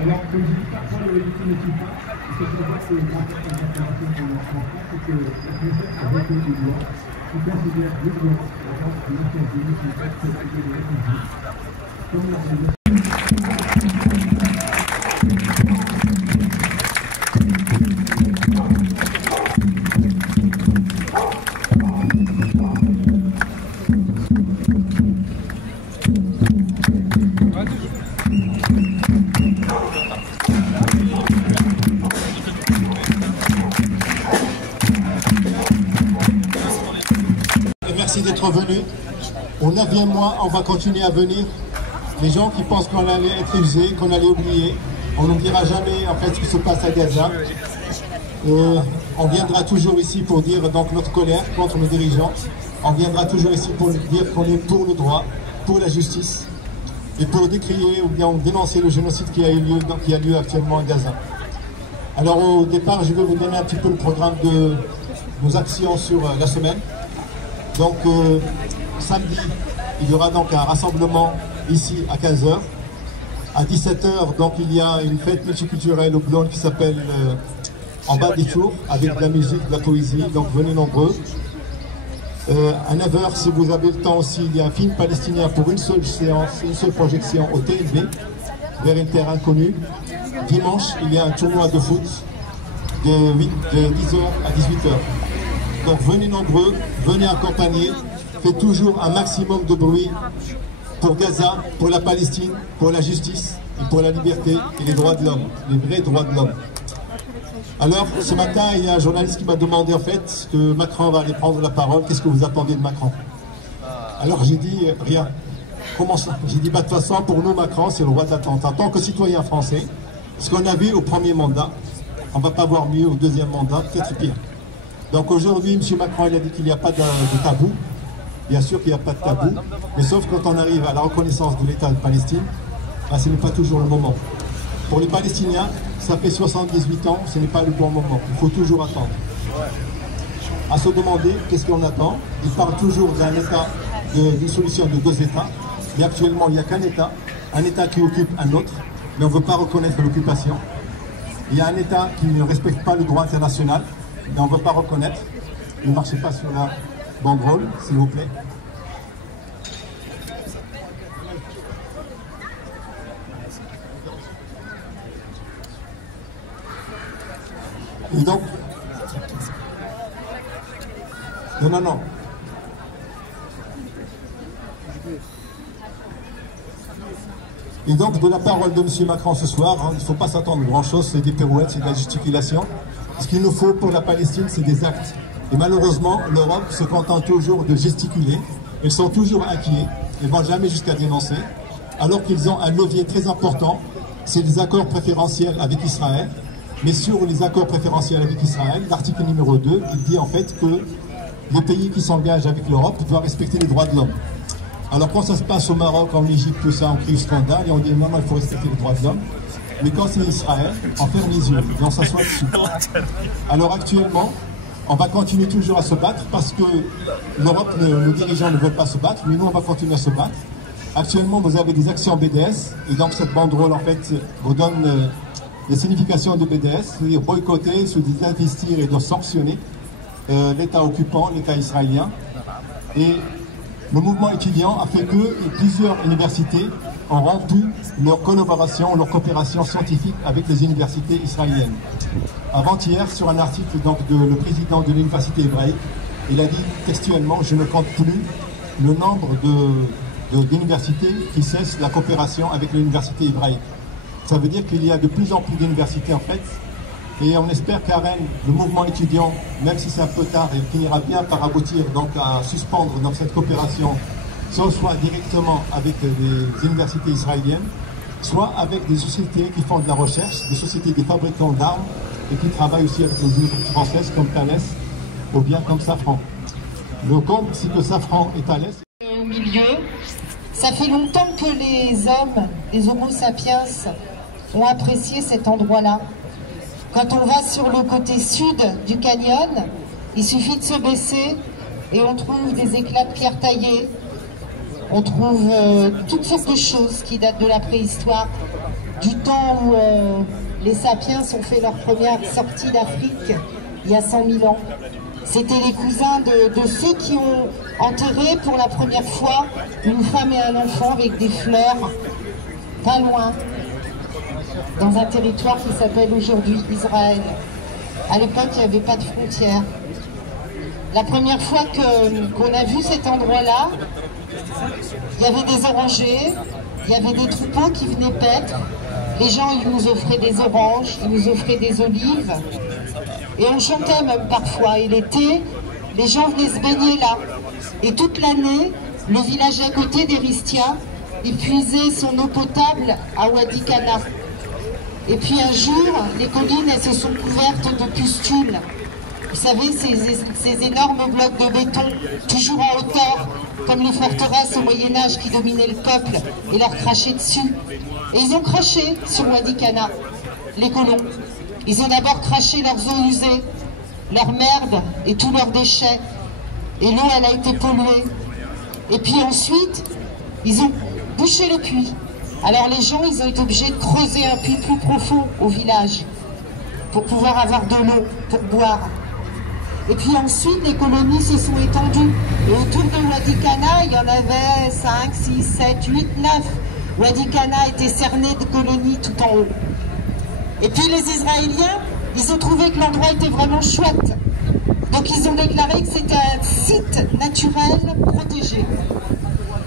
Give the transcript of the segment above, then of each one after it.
Alors, comme je dis, parfois le réalité ne suit pas. Il faut savoir que le grand père de la pour l'enfant, c'est que le concept a beaucoup de lois qui considèrent les lois, par exemple, les Nations Unies qui peuvent s'occuper des réfugiés. Comme la Merci d'être venus. Au 9e mois, on va continuer à venir. Les gens qui pensent qu'on allait être usés, qu'on allait oublier, on n'oubliera jamais en fait ce qui se passe à Gaza. On viendra toujours ici pour dire donc notre colère contre nos dirigeants. On viendra toujours ici pour dire qu'on est pour le droit, pour la justice et pour décrier ou bien dénoncer le génocide qui a lieu actuellement à Gaza. Alors au départ, je vais vous donner un petit peu le programme de nos actions sur la semaine. Donc samedi, il y aura donc un rassemblement ici à 15 h. À 17 h, donc il y a une fête multiculturelle au Blonde qui s'appelle En bas des tours, avec de la musique, de la poésie, donc venez nombreux. À 9 h, si vous avez le temps aussi, il y a un film palestinien pour une seule séance, une seule projection au TNB, vers une terre inconnue. Dimanche, il y a un tournoi de foot de 10 h à 18 h. Donc venez nombreux, venez accompagner, faites toujours un maximum de bruit pour Gaza, pour la Palestine, pour la justice, et pour la liberté et les droits de l'homme, les vrais droits de l'homme. Alors ce matin, il y a un journaliste qui m'a demandé en fait que Macron va aller prendre la parole, qu'est-ce que vous attendez de Macron? Alors j'ai dit rien. Comment ça? J'ai dit de toute façon pour nous Macron c'est le roi de l'attente. En tant que citoyen français, ce qu'on a vu au premier mandat, on ne va pas voir mieux au deuxième mandat, peut-être pire. Donc aujourd'hui, M. Macron il a dit qu'il n'y a pas de tabou. Bien sûr qu'il n'y a pas de tabou, mais sauf quand on arrive à la reconnaissance de l'État de Palestine, ben, ce n'est pas toujours le moment. Pour les Palestiniens, ça fait 78 ans, ce n'est pas le bon moment. Il faut toujours attendre. À se demander, qu'est-ce qu'on attend? Ils parlent toujours d'un État, d'une solution de 2 États, mais actuellement il n'y a qu'un État qui occupe un autre, mais on ne veut pas reconnaître l'occupation. Il y a un État qui ne respecte pas le droit international, mais on ne veut pas reconnaître. Ne marchez pas sur la banderole, s'il vous plaît. Et donc, non. Et donc, de la parole de M. Macron ce soir, il ne faut pas s'attendre à grand-chose, c'est des pirouettes, c'est de la gesticulation. Ce qu'il nous faut pour la Palestine, c'est des actes. Et malheureusement, l'Europe se contente toujours de gesticuler. Ils sont toujours inquiets. Ils ne vont jamais jusqu'à dénoncer. Alors qu'ils ont un levier très important, c'est les accords préférentiels avec Israël. Mais sur les accords préférentiels avec Israël, l'article numéro 2, il dit en fait que les pays qui s'engagent avec l'Europe doivent respecter les droits de l'homme. Alors quand ça se passe au Maroc, en Égypte, tout ça, on crie scandale et on dit non, il faut respecter les droits de l'homme. Mais quand c'est Israël, on ferme les yeux et on s'assoit dessus. Alors actuellement, on va continuer toujours à se battre parce que l'Europe, nos dirigeants ne veulent pas se battre, mais nous on va continuer à se battre. Actuellement, vous avez des actions BDS et donc cette banderole en fait vous donne des significations de BDS, c'est-à-dire boycotter, se désinvestir et de sanctionner l'État occupant, l'État israélien. Et le mouvement étudiant a fait que plusieurs universités ont rompu leur collaboration, leur coopération scientifique avec les universités israéliennes. Avant-hier, sur un article donc, le président de l'université hébraïque, il a dit textuellement « Je ne compte plus le nombre d'universités qui cessent la coopération avec l'université hébraïque ». Ça veut dire qu'il y a de plus en plus d'universités en fait. Et on espère qu'à Rennes, le mouvement étudiant, même si c'est un peu tard, il finira bien par aboutir donc, à suspendre donc, cette coopération, soit directement avec des universités israéliennes, soit avec des sociétés qui font de la recherche, des sociétés des fabricants d'armes et qui travaillent aussi avec les universités françaises comme Thales ou bien comme Safran. Le compte, c'est que Safran et Thales... Au milieu, ça fait longtemps que les hommes, les homo sapiens, ont apprécié cet endroit-là. Quand on va sur le côté sud du canyon, il suffit de se baisser et on trouve des éclats de pierre taillée, On trouve toutes sortes de choses qui datent de la préhistoire, du temps où les sapiens ont fait leur première sortie d'Afrique, il y a 100 000 ans. C'était les cousins de ceux qui ont enterré pour la première fois une femme et un enfant avec des fleurs, pas loin, dans un territoire qui s'appelle aujourd'hui Israël. À l'époque, il n'y avait pas de frontières. La première fois qu'on a vu cet endroit-là, il y avait des orangers, il y avait des troupeaux qui venaient paître. Les gens, ils nous offraient des oranges, ils nous offraient des olives. Et on chantait même parfois. Et l'été, les gens venaient se baigner là. Et toute l'année, le village à côté d'Eristia, il puisait son eau potable à Wadi Kana. Et puis un jour, les collines, elles se sont couvertes de pustules. Vous savez, ces énormes blocs de béton, toujours en hauteur, comme les forteresses au Moyen-Âge qui dominaient le peuple et leur crachaient dessus. Et ils ont craché sur Wadi Kana, les colons. Ils ont d'abord craché leurs eaux usées, leurs merdes et tous leurs déchets. Et l'eau, elle a été polluée. Et puis ensuite, ils ont bouché le puits. Alors les gens, ils ont été obligés de creuser un puits plus profond au village pour pouvoir avoir de l'eau pour boire. Et puis ensuite, les colonies se sont étendues. Et autour de Wadi Kana, il y en avait 5, 6, 7, 8, 9. Wadi Kana était cerné de colonies tout en haut. Et puis les Israéliens, ils ont trouvé que l'endroit était vraiment chouette. Donc ils ont déclaré que c'était un site naturel protégé.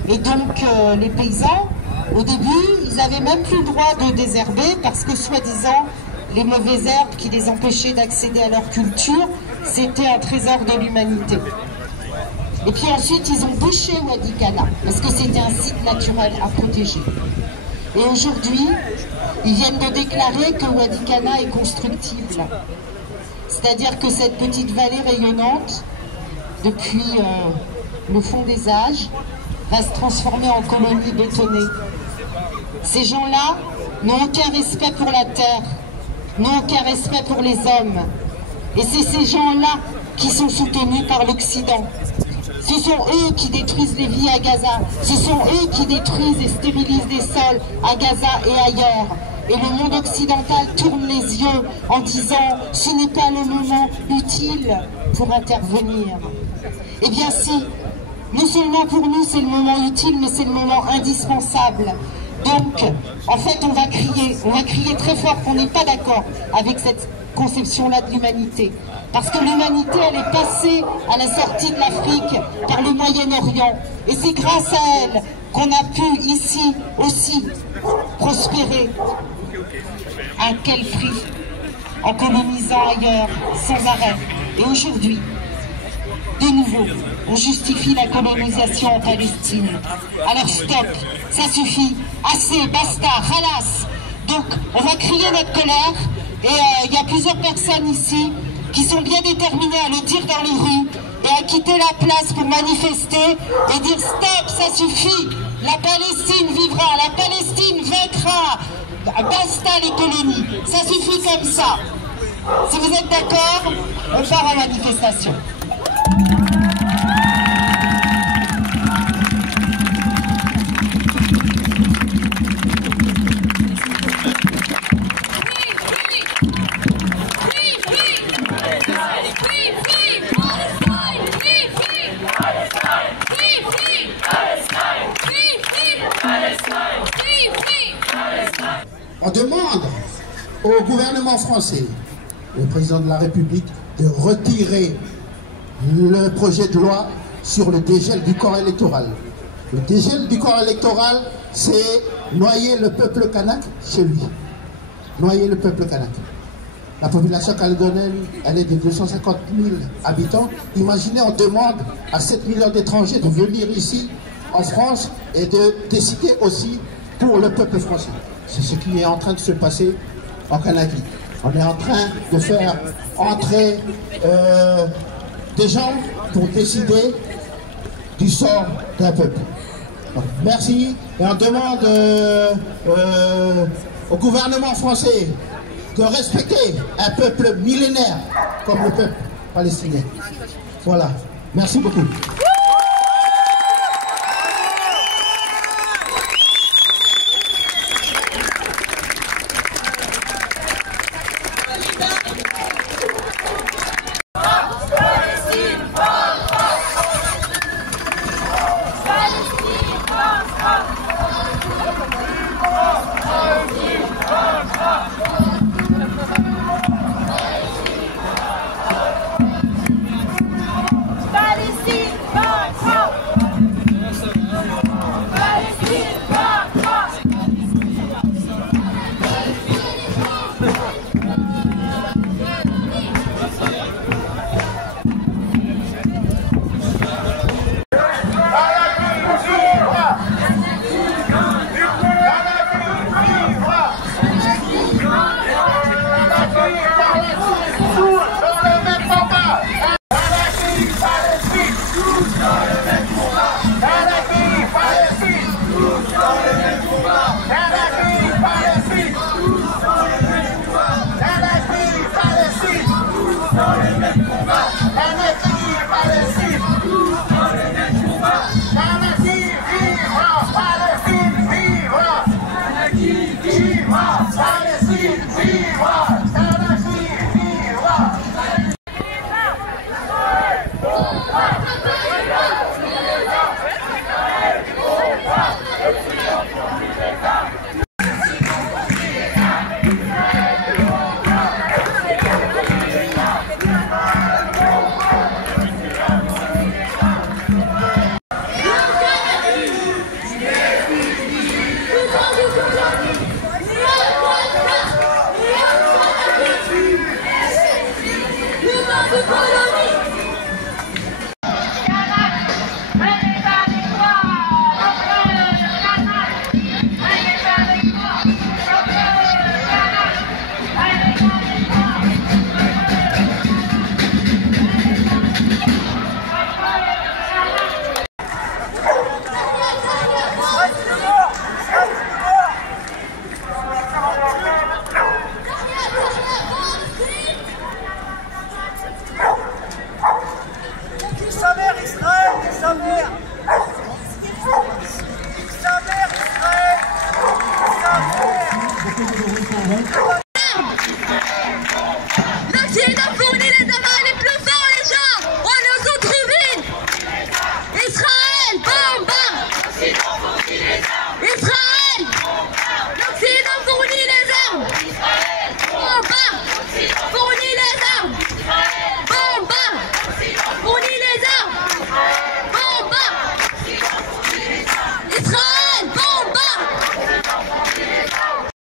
Et donc les paysans, au début, ils n'avaient même plus le droit de désherber parce que soi-disant, les mauvaises herbes qui les empêchaient d'accéder à leur culture, c'était un trésor de l'humanité. Et puis ensuite, ils ont bouché Wadi Kana parce que c'était un site naturel à protéger. Et aujourd'hui, ils viennent de déclarer que Wadi Kana est constructible. C'est-à-dire que cette petite vallée rayonnante, depuis le fond des âges, va se transformer en colonie bétonnée. Ces gens-là n'ont aucun respect pour la terre, n'ont aucun respect pour les hommes. Et c'est ces gens-là qui sont soutenus par l'Occident. Ce sont eux qui détruisent les vies à Gaza. Ce sont eux qui détruisent et stérilisent des sols à Gaza et ailleurs. Et le monde occidental tourne les yeux en disant « ce n'est pas le moment utile pour intervenir ». Eh bien si, non seulement pour nous c'est le moment utile, mais c'est le moment indispensable. Donc, en fait, on va crier très fort qu'on n'est pas d'accord avec cette conception-là de l'humanité. Parce que l'humanité, elle est passée à la sortie de l'Afrique par le Moyen-Orient. Et c'est grâce à elle qu'on a pu ici aussi prospérer. À quel prix? En colonisant ailleurs, sans arrêt. Et aujourd'hui, de nouveau, on justifie la colonisation en Palestine. Alors stop, ça suffit, assez, basta, halas. Donc on va crier notre colère et il y a plusieurs personnes ici qui sont bien déterminées à le dire dans les rues et à quitter la place pour manifester et dire stop, ça suffit, la Palestine vivra, la Palestine vaincra, basta les colonies, ça suffit comme ça. Si vous êtes d'accord, on part en manifestation. On demande au gouvernement français, au président de la République, de retirer le projet de loi sur le dégel du corps électoral. Le dégel du corps électoral, c'est noyer le peuple kanak chez lui. Noyer le peuple kanak. La population calédonienne, elle est de 250 000 habitants. Imaginez, on demande à 7 millions d'étrangers de venir ici, en France, et de décider aussi pour le peuple français. C'est ce qui est en train de se passer en Canadie. On est en train de faire entrer des gens pour décider du sort d'un peuple. Donc, merci. Et on demande au gouvernement français de respecter un peuple millénaire comme le peuple palestinien. Voilà. Merci beaucoup. Merci.